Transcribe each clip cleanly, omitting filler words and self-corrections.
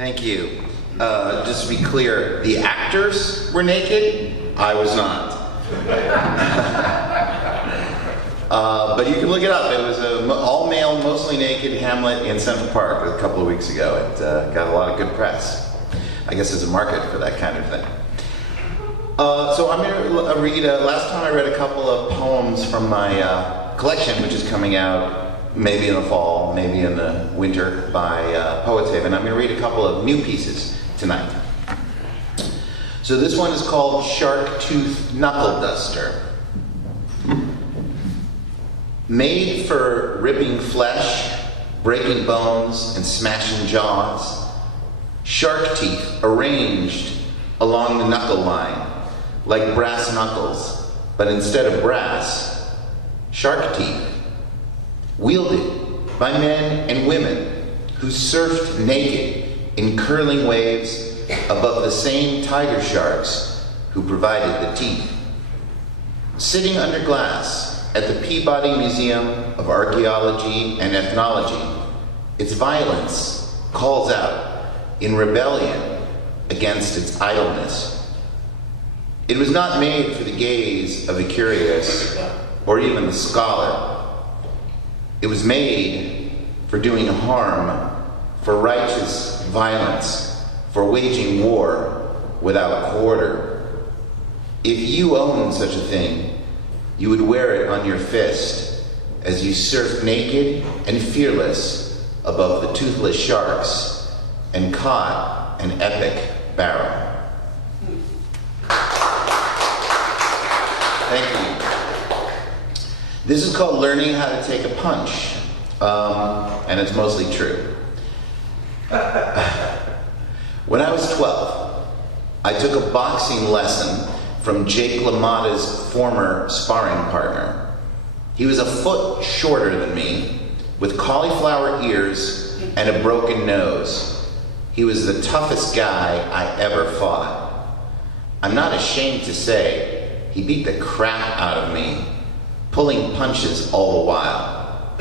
Thank you. Just to be clear, the actors were naked. I was not. But you can look it up. It was an all-male, mostly naked Hamlet in Central Park a couple of weeks ago. It got a lot of good press. I guess there's a market for that kind of thing. So I'm going to read, last time I read a couple of poems from my collection, which is coming out maybe in the fall, maybe in the winter, by Poets Haven. I'm going to read a couple of new pieces tonight. So this one is called Shark Tooth Knuckle Duster. Made for ripping flesh, breaking bones, and smashing jaws, shark teeth arranged along the knuckle line, like brass knuckles, but instead of brass, shark teeth, wielded by men and women who surfed naked in curling waves above the same tiger sharks who provided the teeth. Sitting under glass at the Peabody Museum of Archaeology and Ethnology, its violence calls out in rebellion against its idleness. It was not made for the gaze of the curious or even the scholar. It was made for doing harm, for righteous violence, for waging war without quarter. If you owned such a thing, you would wear it on your fist as you surfed naked and fearless above the toothless sharks and caught an epic barrel. Thank you. This is called Learning How to Take a Punch, and it's mostly true. When I was 12, I took a boxing lesson from Jake LaMotta's former sparring partner. He was a foot shorter than me, with cauliflower ears and a broken nose. He was the toughest guy I ever fought. I'm not ashamed to say he beat the crap out of me, pulling punches all the while.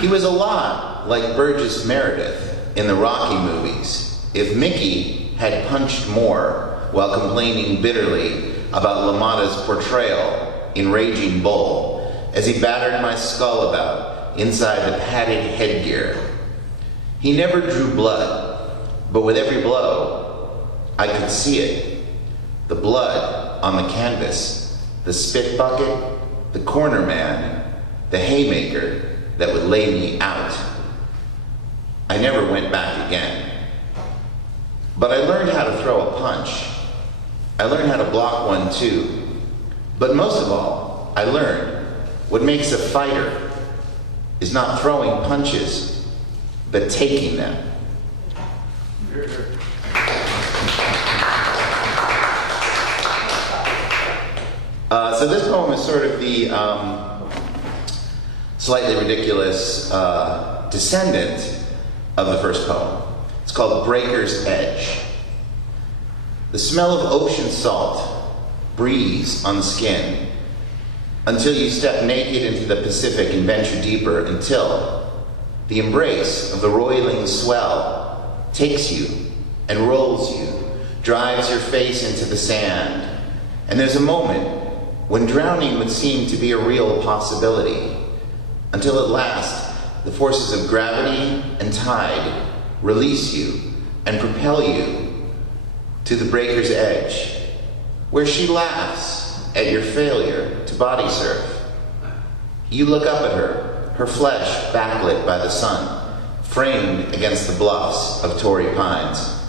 He was a lot like Burgess Meredith in the Rocky movies. If Mickey had punched more while complaining bitterly about LaMotta's portrayal in Raging Bull as he battered my skull about inside the padded headgear. He never drew blood, but with every blow, I could see it. The blood on the canvas, the spit bucket, the corner man, the haymaker that would lay me out. I never went back again. But I learned how to throw a punch. I learned how to block one too. But most of all, I learned what makes a fighter is not throwing punches, but taking them. So this poem is sort of the slightly ridiculous descendant of the first poem. It's called Breaker's Edge. The smell of ocean salt breeze on the skin until you step naked into the Pacific and venture deeper until the embrace of the roiling swell takes you and rolls you, drives your face into the sand. And there's a moment when drowning would seem to be a real possibility until at last the forces of gravity and tide release you and propel you to the breaker's edge, where she laughs at your failure to body surf. You look up at her, her flesh backlit by the sun, framed against the bluffs of Torrey Pines,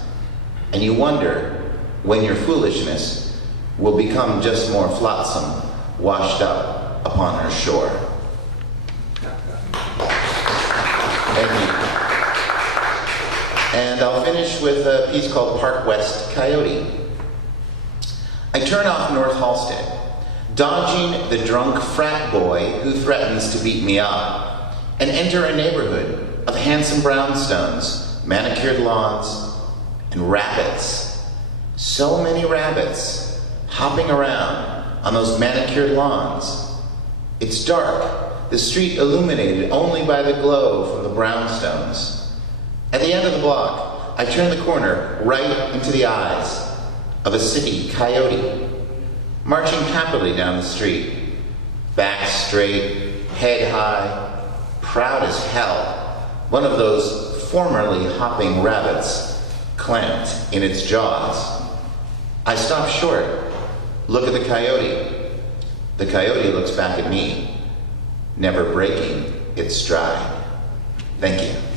and you wonder when your foolishness will become just more flotsam washed up upon her shore. Thank you. And I'll finish with a piece called Park West Coyote. I turn off North Halsted, dodging the drunk frat boy who threatens to beat me up, and enter a neighborhood of handsome brownstones, manicured lawns, and rabbits. So many rabbits hopping around on those manicured lawns. It's dark, the street illuminated only by the glow from the brownstones. At the end of the block, I turned the corner right into the eyes of a city coyote, marching happily down the street, back straight, head high, proud as hell, one of those formerly hopping rabbits clamped in its jaws. I stop short, look at the coyote. The coyote looks back at me, never breaking its stride. Thank you.